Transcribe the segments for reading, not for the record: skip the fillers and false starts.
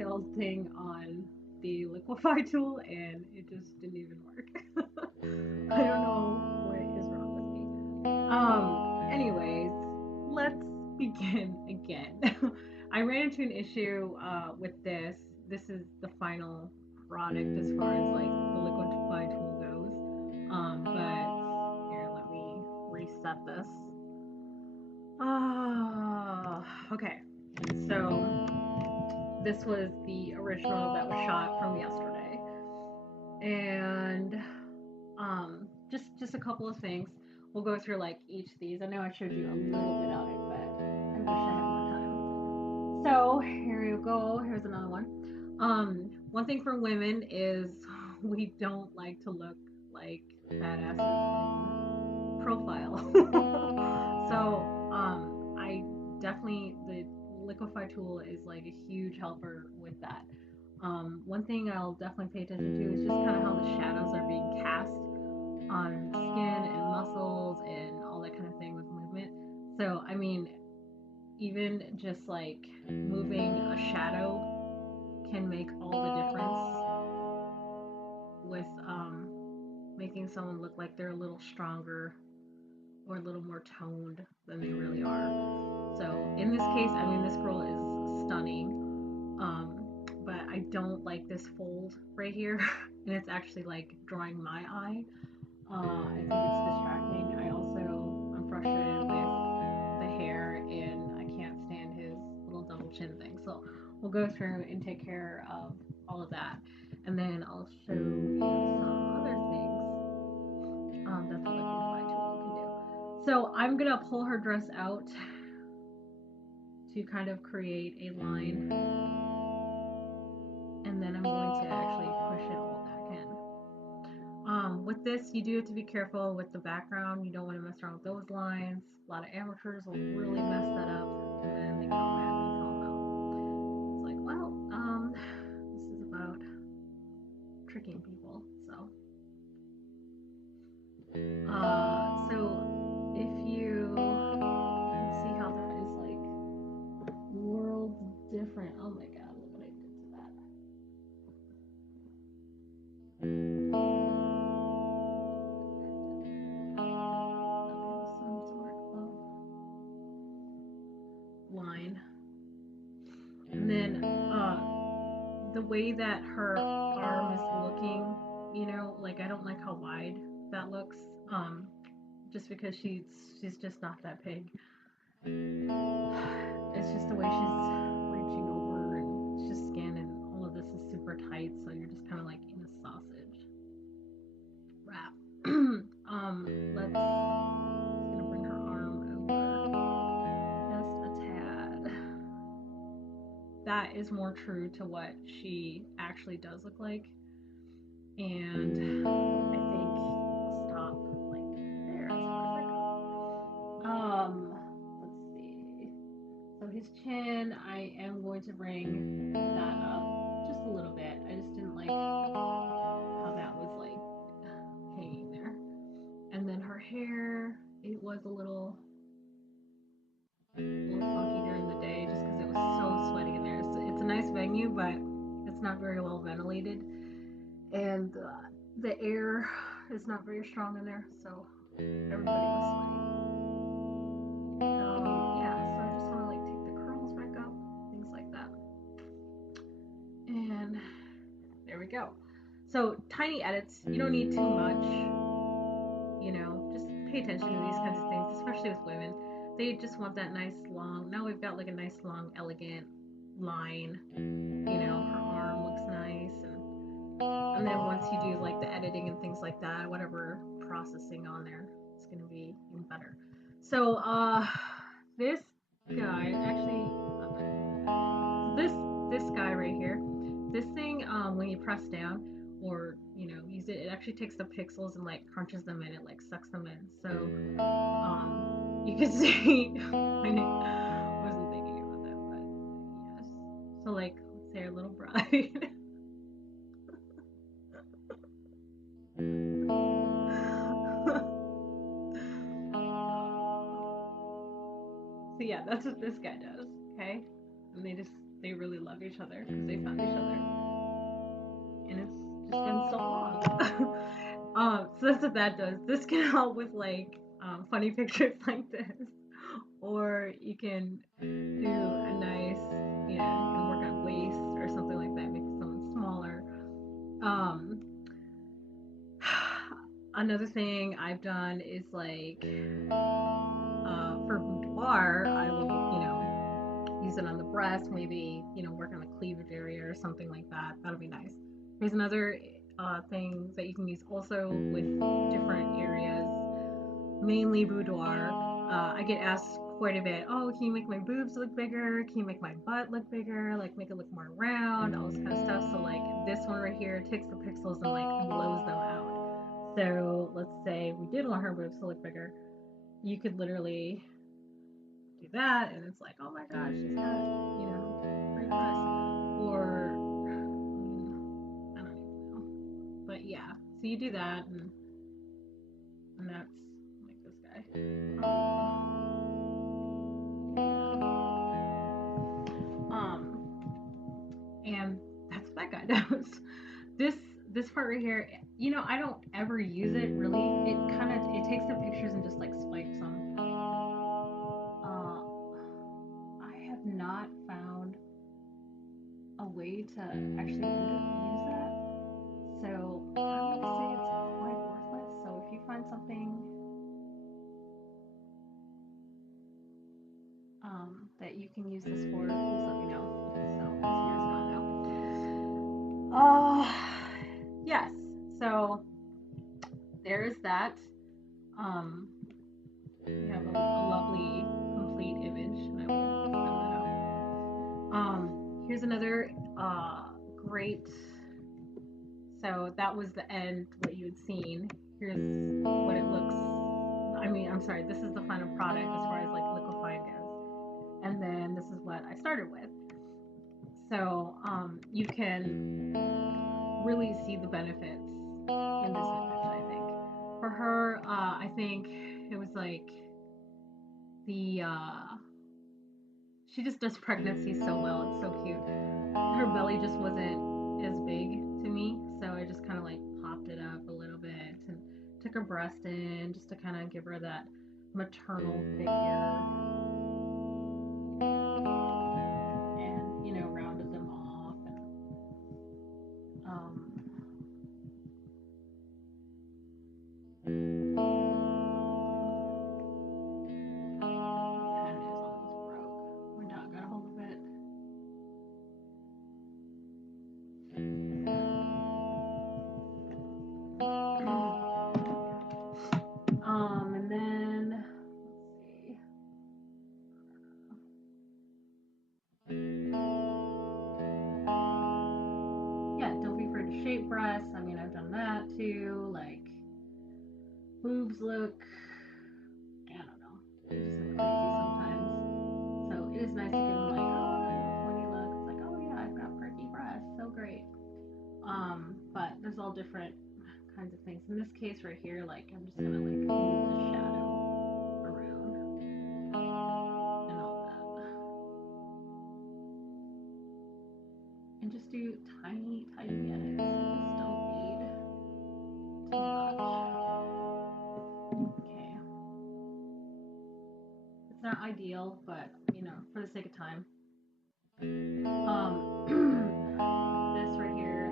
detailed thing on the Liquify tool and it just didn't even work. I don't know what is wrong with me. Anyways, let's begin again. I ran into an issue with this. This is the final product as far as like the Liquify tool goes. But here, let me reset this. Okay. So this was the original that was shot from yesterday, and just a couple of things. We'll go through like each of these. I know I showed you a little bit on it, but I wish I had more time. So here you go. Here's another one. One thing for women is we don't like to look like badasses in profile. So I definitely the Liquify tool is like a huge helper with that. One thing I'll definitely pay attention to is just kind of how the shadows are being cast on skin and muscles and all that kind of thing with movement. So, I mean, even just like moving a shadow can make all the difference with making someone look like they're a little stronger or a little more toned than they really are. So, in this case, I mean, this girl is stunning. But I don't like this fold right here, and it's actually like drawing my eye. I think it's distracting. I'm frustrated with the hair, and I can't stand his little double chin thing. So we'll go through and take care of all of that, and then I'll show you some other things that the Liquify tool can do. So I'm gonna pull her dress out to kind of create a line, and then I'm going to actually push it all back in. With this, you do have to be careful with the background. You don't want to mess around with those lines. A lot of amateurs will really mess that up, and then they get all mad when you call them out. It's like, well, this is about tricking people. So if you can see how that is like worlds different. Oh my God, look what I did to that. Line. And then the way that her arm is looking, like I don't like how wide that looks. Just because she's just not that big. It's just the way she's reaching over and it's just skin and all of this is super tight, so you're just kind of like in a sausage wrap. Let's gonna bring her arm over just a tad. That is more true to what she actually does look like. And I think we'll stop like there as far as that goes. Let's see. So his chin, I am going to bring that up just a little bit. I just didn't like how that was like hanging there. And then her hair, it was a little funky during the day just because it was so sweaty in there. It's a nice venue, but it's not very well ventilated, and the air is not very strong in there, so everybody was sweaty. Yeah, so I just want to like take the curls back up, things like that, and there we go. So tiny edits, you don't need too much, just pay attention to these kinds of things, especially with women. They just want that nice long, now we've got like a nice long elegant line, her arm looks nice, and then once you do like the editing and things like that, whatever processing on there, it's going to be even better. So this guy actually this guy right here, this thing, when you press down or use it, it actually takes the pixels and like crunches them in, it like sucks them in. So you can see I wasn't thinking about that, but yes. So like let's say our little bride. So yeah, that's what this guy does, okay? And they just they really love each other because they found each other, and it's just been so long. So that's what that does. This can help with like funny pictures like this, or you can do a nice, you can work on lace or something like that, make something smaller. Um, Another thing I've done is like for boudoir, I will, use it on the breast, maybe, work on the cleavage area or something like that. That'll be nice. Here's another thing that you can use also with different areas, mainly boudoir. I get asked quite a bit, oh, can you make my boobs look bigger? Can you make my butt look bigger? Like, make it look more round, all this kind of stuff. So, like, this one right here takes the pixels and, like, blows them out. So, let's say we did want her boobs to look bigger. You could literally do that, and it's like, oh my gosh, she's got, great breasts. Or, I don't even know. But yeah, so you do that, and that's like this guy. And that's what that guy does. This part right here, I don't ever use it really. It takes the pictures and just like swipes them. I have not found a way to actually use that. So I'm gonna say it's quite worthless. So if you find something that you can use this for, please let me know. So this year's gone now. Yes. So there's that. We have a lovely complete image, and I will send that out. Here's another great. So that was the end, what you had seen. Here's what it looks. I'm sorry. This is the final product as far as like Liquify goes, and then this is what I started with. So you can really see the benefits in this image. I think for her, I think it was like the she just does pregnancy so well. It's so cute. Her belly just wasn't as big to me, so I just kind of like popped it up a little bit and took her breast in just to kind of give her that maternal figure, and rounded them off, and and then yeah, don't be afraid to shape breasts. I've done that too. Like, boobs look, I don't know, they just look crazy sometimes. So it is nice to give them like, oh, when you look, it's like, oh yeah, I've got perky breasts, so great. But there's all different kinds of things. In this case right here, like, I'm just gonna like move the shadow around and all that, and just do tiny edits. You just don't need too much. Okay, it's not ideal, but for the sake of time. This right here,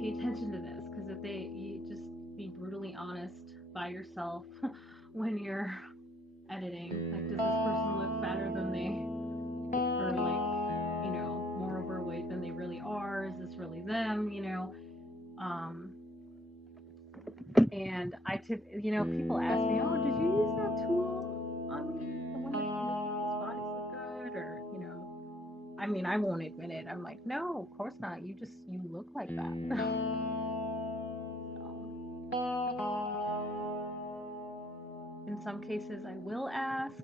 pay attention to this, because if you just be brutally honest by yourself when you're editing. Like, does this person look fatter than they, or like, more overweight than they really are? Is this really them? And people ask me, oh, did you use that tool on me, the one that makes people's bodies look good, or I won't admit it. I'm like, no, of course not. You look like that. In some cases, I will ask.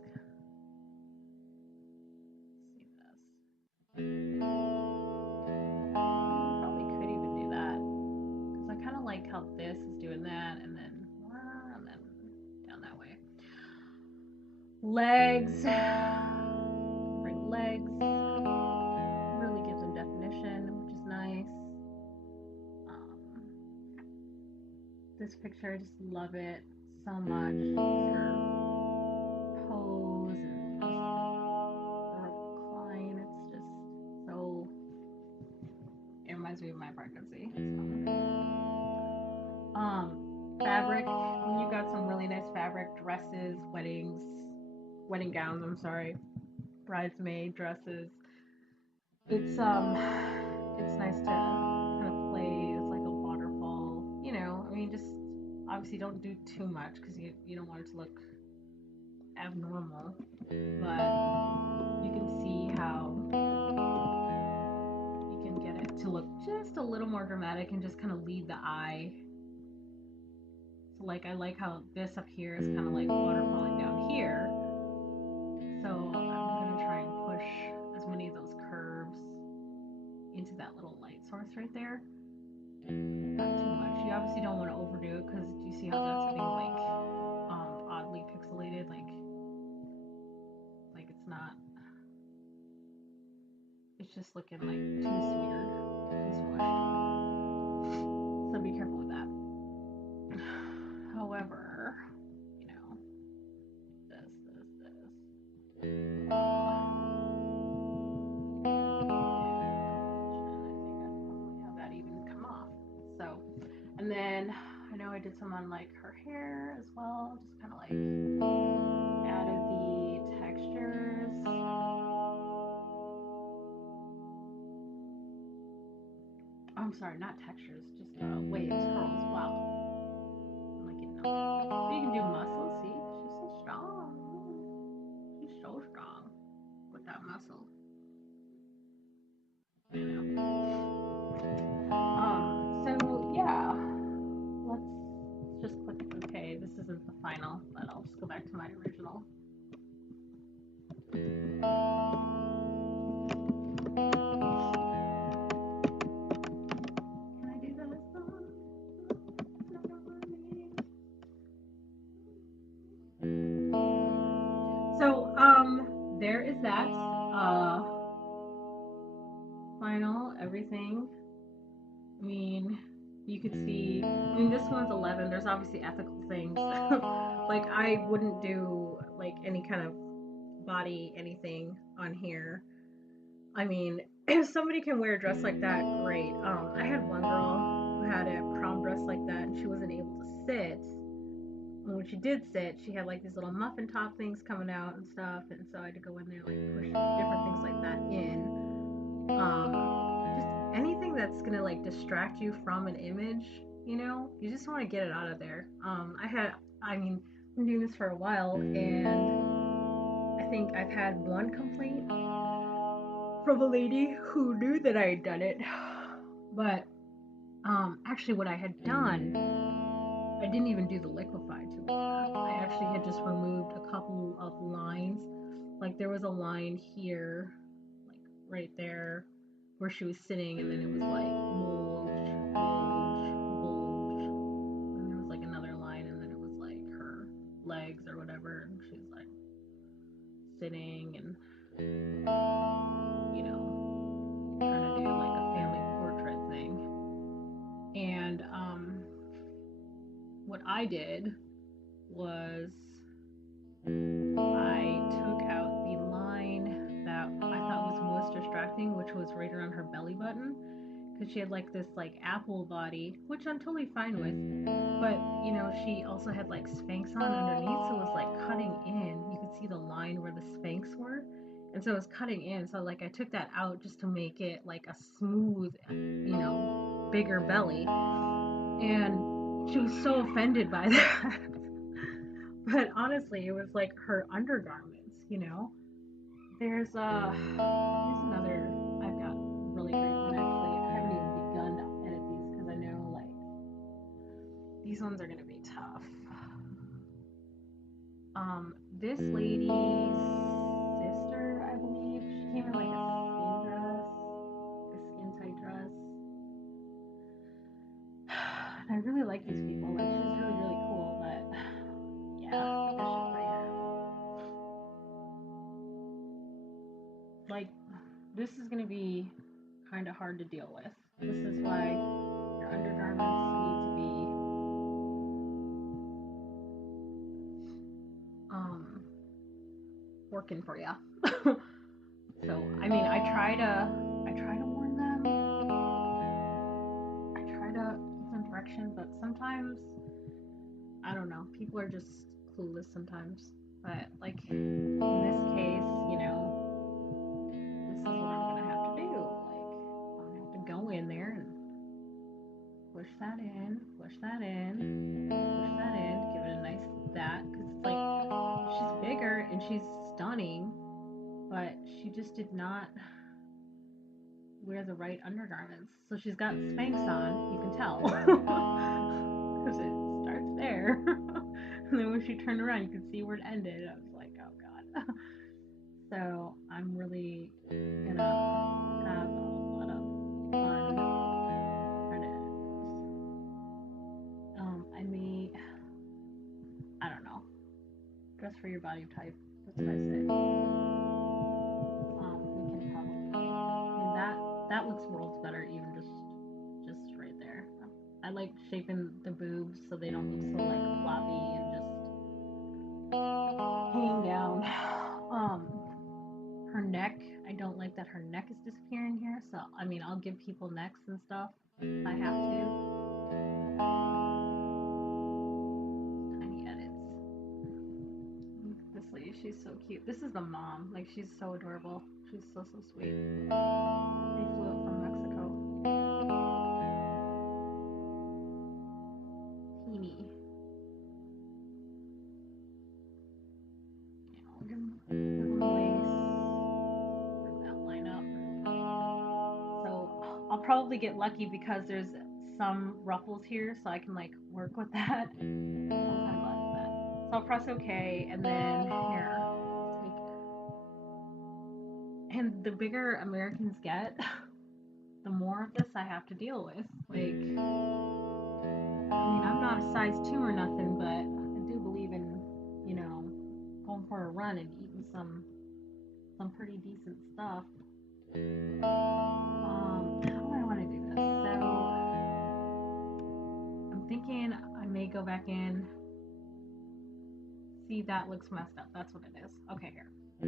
Probably could even do that, because I kind of like how this is doing that, and then down that way. Legs. Bring legs. this picture. I just love it so much. Her pose and just the recline. It's just so. It reminds me of my pregnancy. Fabric. When you got some really nice fabric, dresses, wedding gowns. I'm sorry, bridesmaid dresses. It's nice to kind of play as like a waterfall. I mean, just obviously don't do too much because you don't want it to look abnormal, but you can see how you can get it to look just a little more dramatic and just kind of lead the eye. So like I like how this up here is kind of like water falling down here. So I'm gonna try and push as many of those curves into that little light source right there. Not too much. You obviously don't want to overdo it because you see how that's getting like oddly pixelated, like it's not. It's just looking like too smeared, too smushed. So be careful with that. However, this. So, and then I know I did some on like her hair as well, just kind of like added the textures. I'm sorry, not textures, just waves, curls. Wow. I'm like, so you can do muscle. See, she's so strong. She's so strong with that muscle. So yeah, let's just click OK. This isn't the final, but I'll just go back to my original. Can I do this? So there is that final everything. I mean, you could see. I mean, this one's 11. There's obviously ethical things. Like I wouldn't do like any kind of body anything on here. I mean, if somebody can wear a dress like that, great. I had one girl who had a prom dress like that, and she wasn't able to sit. And when she did sit, she had like these little muffin top things coming out and stuff, and so I had to go in there like push different things like that in. Just anything that's gonna like distract you from an image, you just want to get it out of there. I mean, I've been doing this for a while, and I think I've had one complaint from a lady who knew that I had done it, but actually what I had done, I didn't even do the Liquify to her. I actually had just removed a couple of lines. Like there was a line here, like right there, where she was sitting, and then it was like bulge, and there was like another line, and then it was like her legs or whatever, and she's like sitting and trying to do like a family portrait thing. And what I did was I took out the line that I thought was most distracting, which was right around her belly button, because she had like this like apple body, which I'm totally fine with, but she also had like Spanx on underneath, so it was like cutting in. You could see the line where the Spanx were, and so it was cutting in. So like I took that out just to make it like a smooth, bigger belly, and she was so offended by that. But honestly, it was like her undergarments. There's another. I've got really great one actually. I haven't even begun to edit these because I know like these ones are gonna be tough. This lady's sister, I believe, she came in like a skin tight dress. And I really like these people. Like she's really, really cool, but yeah, this shit right here. Like this is gonna be kind of hard to deal with. This is why your undergarments need to be working for you. So, I mean, I try to warn them. I try to give them direction, but sometimes, I don't know, people are just clueless sometimes. But, like, in this case, you know, this is what I'm gonna have to do. Like, I'm gonna have to go in there and push that in, push that in, push that in, give it a nice that, because it's like, she's bigger and she's stunning, but she just did not wear the right undergarments. So she's got Spanx on, you can tell, because it starts there. And then when she turned around, you could see where it ended. I was like, oh god. So I'm really gonna have a lot of fun trying to edit this. I don't know, dress for your body type. That's what I say. We can probably, I mean, that looks worlds better, even just right there. I like shaping the boobs so they don't look so like floppy and just hanging down. Her neck, I don't like that her neck is disappearing here. So I mean, I'll give people necks and stuff if I have to. Tiny edits. This lady, she's so cute. This is the mom. Like, she's so adorable. She's so sweet. They flew up from Mexico. Teeny. Yeah, I'll give them lace. Bring that line up. So I'll probably get lucky because there's some ruffles here, so I can like work with that. I'm kind of glad with that. So I'll press OK, and then here, and the bigger Americans get, the more of this I have to deal with. Like, I mean, I'm not a size 2 or nothing, but I do believe in, you know, going for a run and eating some pretty decent stuff. How do I want to do this? So I'm thinking I may go back in. See, that looks messed up. That's what it is. Okay, here. So,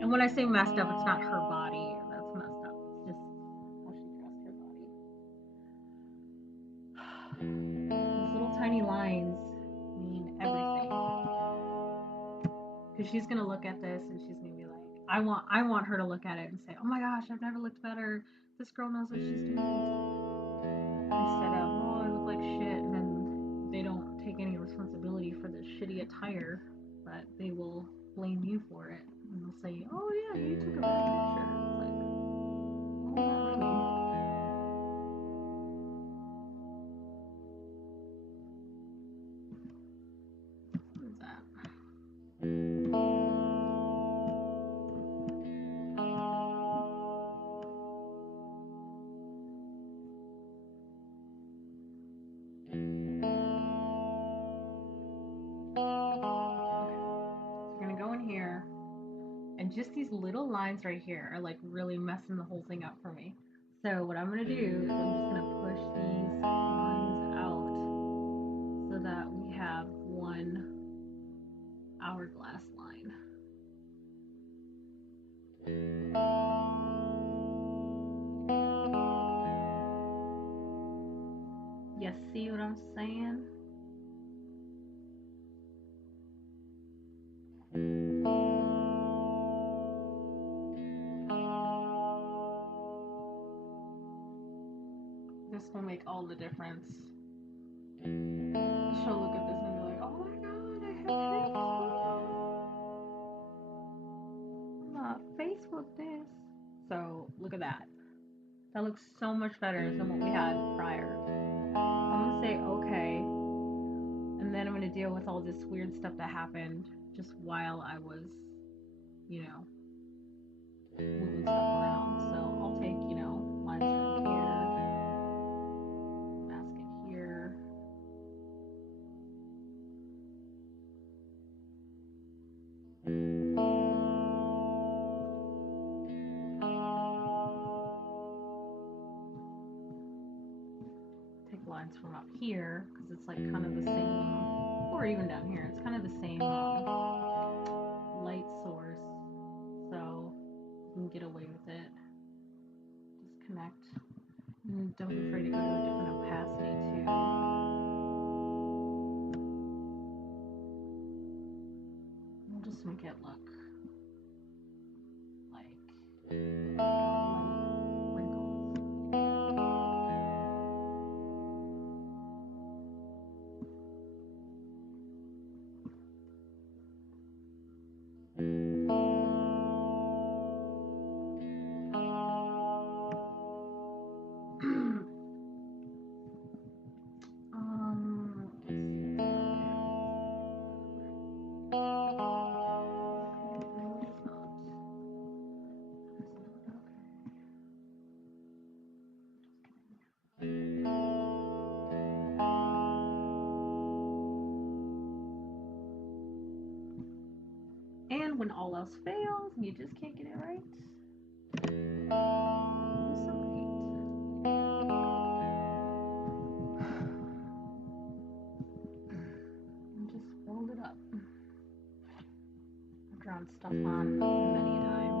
and when I say messed up, it's not her body that's messed up. It's just how she dressed her body. These little tiny lines mean everything. Because she's gonna look at this and she's gonna be like, I want her to look at it and say, oh my gosh, I've never looked better. This girl knows what she's doing. Instead of, oh, I look like shit, and then they don't take any responsibility for the shitty attire, but they will blame you for it. And they'll say, oh yeah, you took a bad picture. It's like, oh, not really. What is that? And just these little lines right here are like really messing the whole thing up for me. So what I'm gonna do is I'm just gonna push these lines out so that we have one hourglass line. You see what I'm saying? This will make all the difference. She'll look at this and be like, oh my god, I have hips. I'm not Facebook this. So look at that. That looks so much better than what we had prior. So I'm gonna say okay, and then I'm gonna deal with all this weird stuff that happened just while I was, you know, moving stuff around. So I'll take, you know, lines from here, mask it here. Take lines from up here because it's like kind of the same or even down here. It's kind of the same light source, so you can get away with it. Disconnect. And don't be afraid to go to a different opacity too. We'll just make it look like light wrinkles. And when all else fails, and you just can't get it right, use some paint. And just fold it up. I've drawn stuff on many times.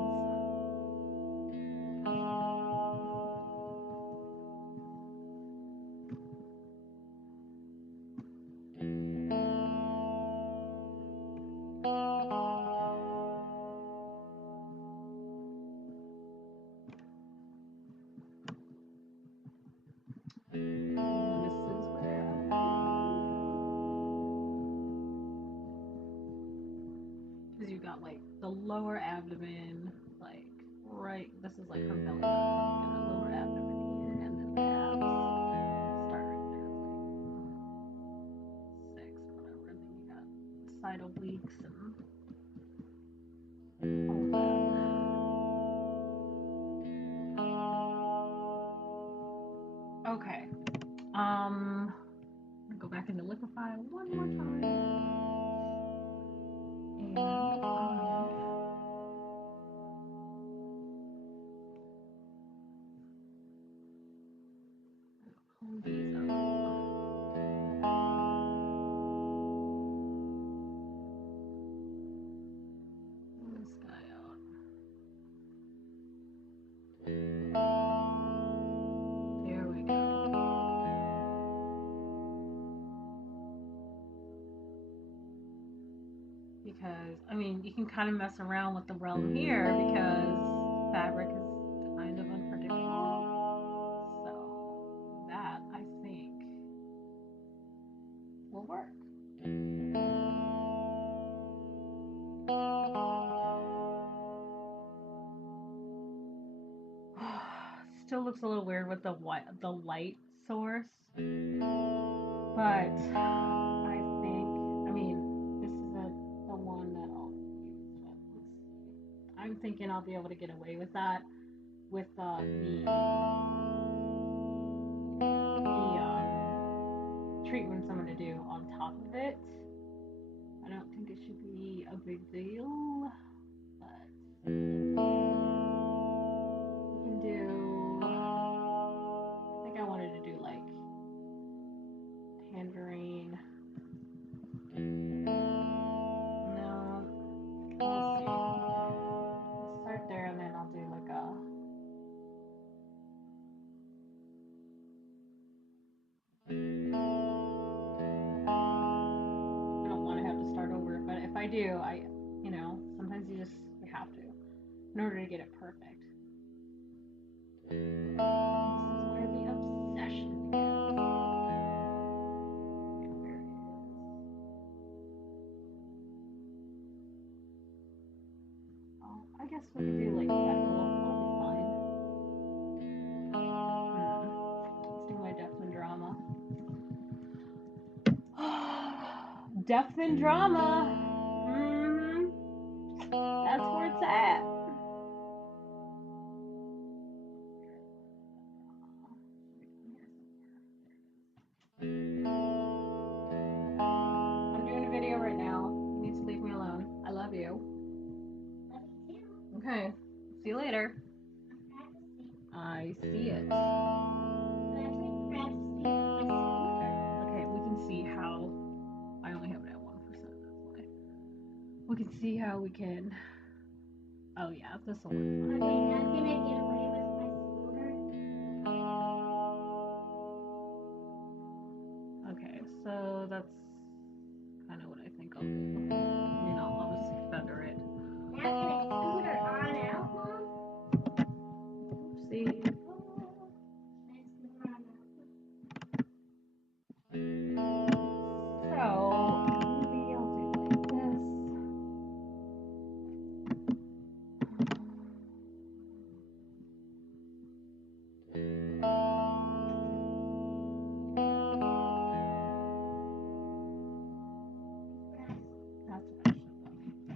You got like the lower abdomen, like right. This is like her belly button. You got a lower abdomen here, and then the abs start right there, like 6 or whatever. And then you got side obliques and all that. Okay. Go back into Liquify one more time. And pull these up. Pull this guy out. There we go. Because, I mean, you can kind of mess around with the realm here because fabric is kind of unpredictable. So that, I think, will work. Still looks a little weird with the light source, but I think, I mean, this isn't the one that I'll use. But let's see. I'm thinking I'll be able to get away with that with the treatments I'm going to do on top of it. I don't think it should be a big deal, but we can do, I think I wanted to do like tangerine. No, we'll see. Let's start there and then I'll do like a if I do, sometimes you have to, in order to get it perfect. This is where the obsession begins. Where it is. Oh, I guess we could do like speckle. That'll be fine. Let's do my depth and drama. Depth and drama. That's where it's at. I'm doing a video right now. You need to leave me alone. I love you. Love you too. Okay. See you later. I see it. But actually, practice. Okay, we can see how I only have it out. we can see how we can. Oh yeah, this will work Okay, fine. now can I get away with my scooter? Okay, so that's kind of what I think I'll do. I mean, I'll just feather it. Now can I scooter on out, Mom? See. Can I scooter on out? So maybe I'll do like this. That's what I should have done.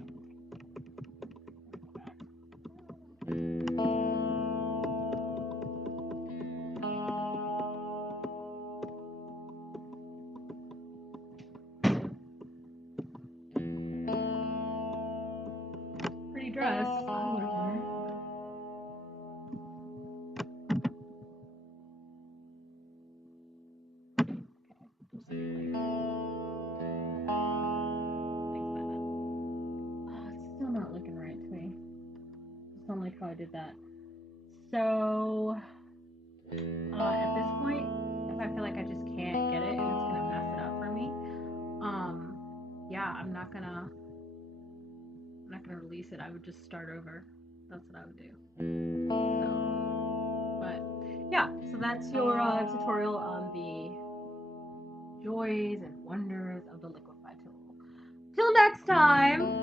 Pretty dress. I would have worn it. Okay, just be like that. Oh, it's still not looking right to me. Just don't like how I did that. So at this point, if I feel like I just can't get it and it's gonna mess it up for me, yeah, I'm not gonna release it. I would just start over. That's what I would do. So, but yeah, so that's your tutorial on the joys and wonders of the Liquify tool. Till next time.